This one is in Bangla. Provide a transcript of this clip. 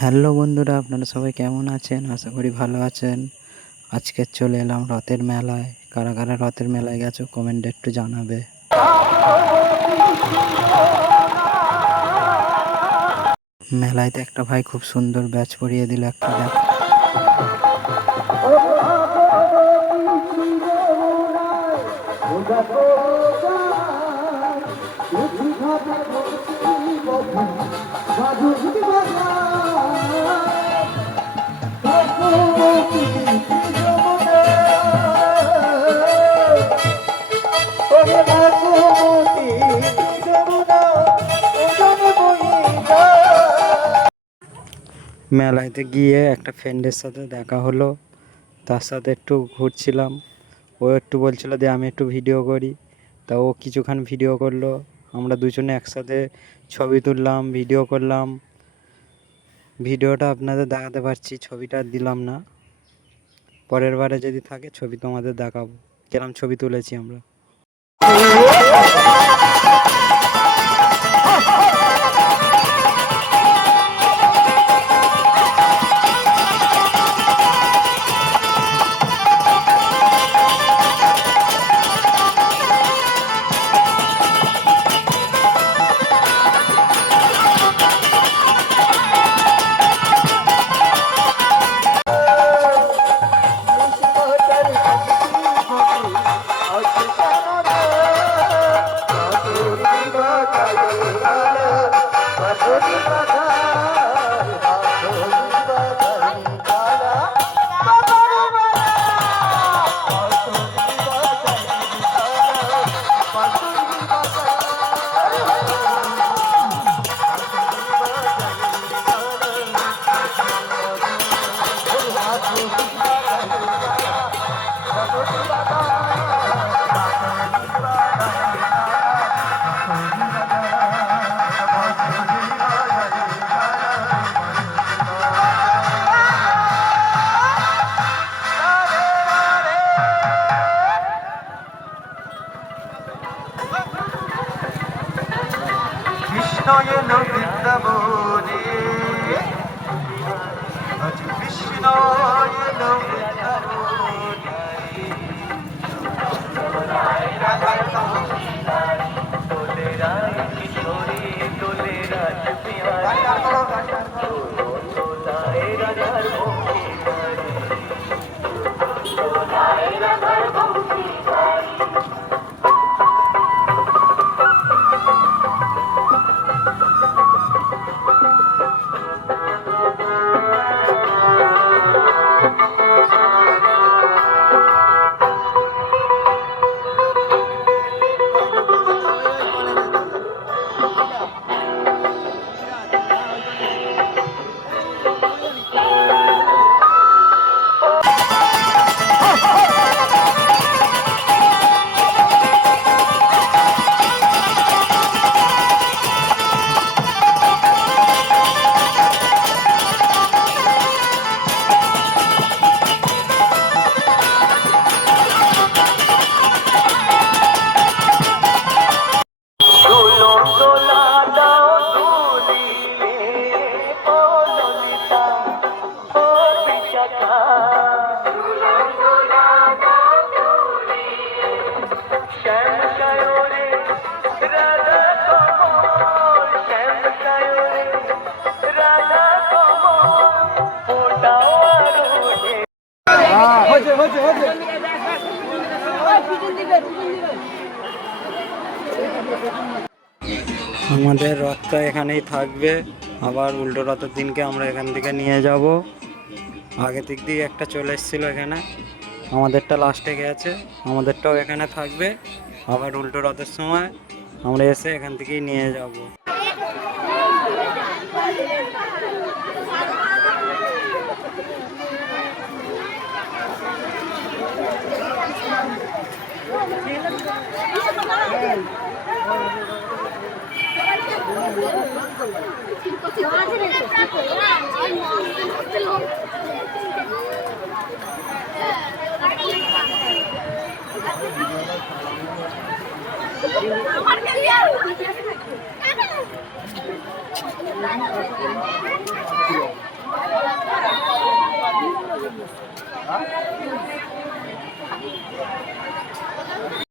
হ্যালো বন্ধুরা, আপনারা সবাই কেমন আছেন? আশা করি ভালো আছেন। আজকে চলে এলাম রথের মেলায়। কারা কারা রথের মেলায় গেছো কমেন্টে একটু জানাবে। মেলায় একটা ভাই খুব সুন্দর ব্যাচ পরিয়ে দিল, একটা দেখ। মেলাতে গিয়ে একটা ফ্রেন্ডের সাথে দেখা হলো, তার সাথে একটু ঘুরছিলাম। ও একটু বলছিল যে আমি একটু ভিডিও করি, তা ও কিছুক্ষণ ভিডিও করলো। আমরা দুজনে একসাথে ছবি তুললাম, ভিডিও করলাম। ভিডিওটা আপনাদের দেখাতে পারছি, ছবিটা দিলাম না। পরের বারে যদি থাকে ছবি তোমাদের দেখাবো, কিরম ছবি তুলেছি আমরা। কৃষ্ণ এলো বৃন্দাবনে, আজ কৃষ্ণ এলো বৃন্দাবনে। তোলে রায় কিশোরী, তোলে রাজ বিহারী, তোলায় রাধার আমাদের রথটা এখানেই থাকবে, আবার উল্টো রথের দিনকে আমরা এখান থেকে নিয়ে যাব। আগে দিক দিয়ে একটা চলে এসেছিলো এখানে, আমাদেরটা লাস্টে গেছে, আমাদেরটাও এখানে থাকবে। আবার উল্টো রথের সময় আমরা এসে এখান থেকেই নিয়ে যাব। আমার